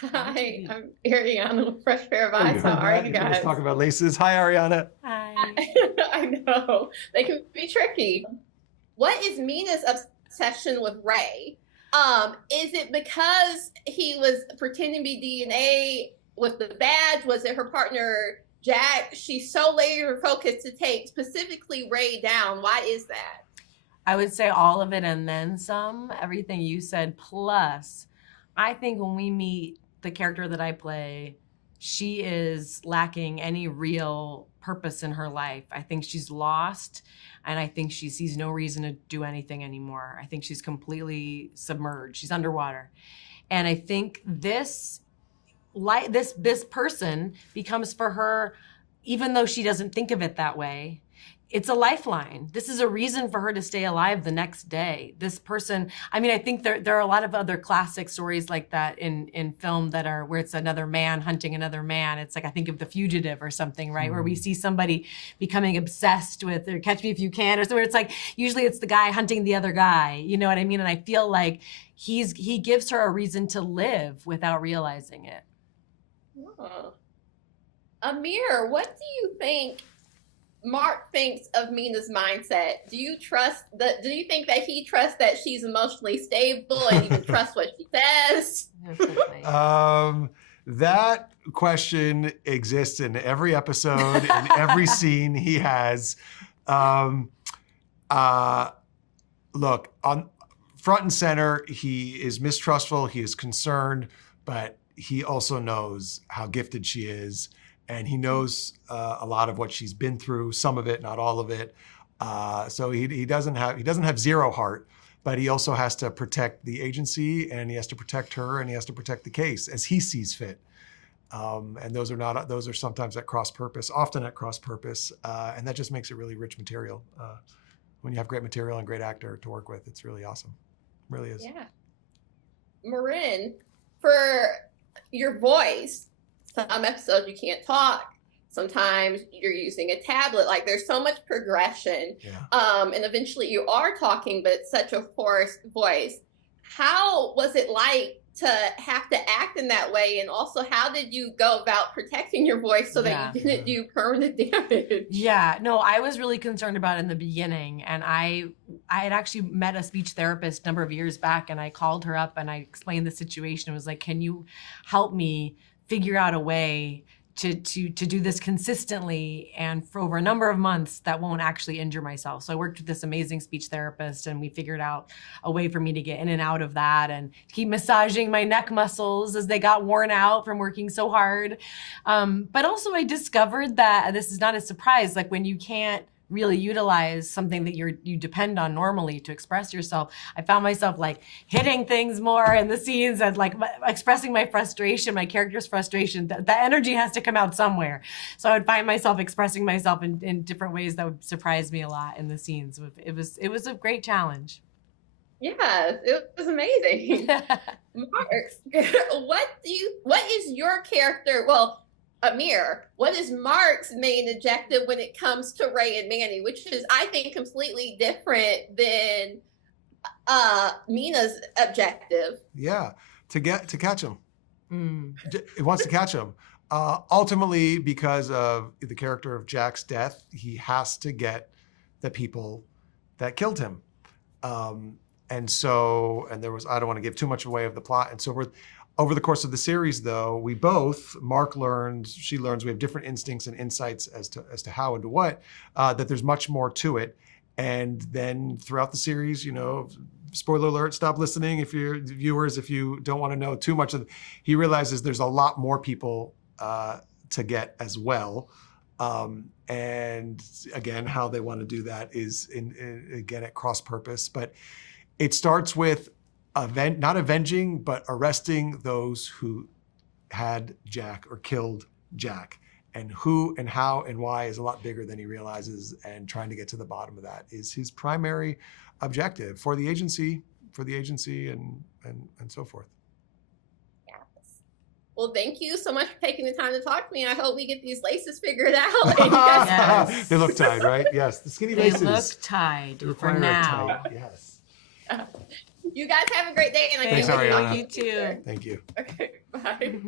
Hi, I'm Ariana with Fresh Pair of Oh, you Eyes. How heard are that? you You heard us guys? talk about laces. Hi, Ariana. Hi. I know they can be tricky. What is Mina's obsession with Ray? Is it because he was pretending to be DNA with the badge? Was it her partner Jack? She's so laser focused to take specifically Ray down. Why is that? I would say all of it and then some, everything you said, plus I think when we meet the character that I play, she is lacking any real purpose in her life. I think she's lost, and I think she sees no reason to do anything anymore. I think she's completely submerged. She's underwater. And I think this person becomes for her, even though she doesn't think of it that way, it's a lifeline. This is a reason for her to stay alive the next day. This person, I mean, I think there are a lot of other classic stories like that in film that are where it's another man hunting another man. It's like, I think of The Fugitive or something, right? Where we see somebody becoming obsessed with, or Catch Me If You Can, or somewhere. It's like, usually it's the guy hunting the other guy, you know what I mean? And I feel like he gives her a reason to live without realizing it. Oh. Amir, what do you think Mark thinks of Mina's mindset? Do you think that he trusts that she's emotionally stable and even trusts what she says? That question exists in every episode, in every scene he has. Look, on front and center, he is mistrustful, he is concerned, but he also knows how gifted she is. And he knows a lot of what she's been through, some of it, not all of it. So he doesn't have zero heart, but he also has to protect the agency, and he has to protect her, and he has to protect the case as he sees fit. And those are sometimes at cross purpose, often at cross purpose, and that just makes it really rich material. When you have great material and great actor to work with, it's really awesome. It really is. Yeah. Marin, for your voice, some episodes you can't talk. Sometimes you're using a tablet. Like, there's so much progression. Yeah. And eventually you are talking, but it's such a hoarse voice. How was it like to have to act in that way? And also, how did you go about protecting your voice so that you didn't do permanent damage? Yeah, no, I was really concerned about it in the beginning. And I had actually met a speech therapist a number of years back, and I called her up and I explained the situation. I was like, can you help me figure out a way to do this consistently and for over a number of months that won't actually injure myself. So I worked with this amazing speech therapist, and we figured out a way for me to get in and out of that and keep massaging my neck muscles as they got worn out from working so hard. But also I discovered that, this is not a surprise, like when you can't really utilize something that you depend on normally to express yourself, I found myself like hitting things more in the scenes and like expressing my frustration, my character's frustration. That energy has to come out somewhere. So I would find myself expressing myself in different ways that would surprise me a lot in the scenes. It was a great challenge. Yeah, it was amazing. Mark, what is your character? Well, Amir, what is Mark's main objective when it comes to Ray and Manny, which is, I think, completely different than Mina's objective? Yeah, to catch him. It wants to catch him. Ultimately, because of the character of Jack's death, he has to get the people that killed him. And there was, I don't want to give too much away of the plot. And so over the course of the series, though, Mark learns, she learns, we have different instincts and insights as to how and to what, that there's much more to it. And then throughout the series, spoiler alert, stop listening if you're viewers, if you don't want to know too much he realizes there's a lot more people to get as well. And again, how they want to do that is again at cross purpose, but it starts with not avenging, but arresting those who had Jack or killed Jack. And who and how and why is a lot bigger than he realizes, and trying to get to the bottom of that is his primary objective for the agency and so forth. Yes. Well, thank you so much for taking the time to talk to me. I hope we get these laces figured out. Yes. They look tied, right? Yes, the skinny laces. They look tied for now. Yes. You guys have a great day, and I Thanks, can't wait to talk Ariana. to you too. Thank you. Okay. Bye.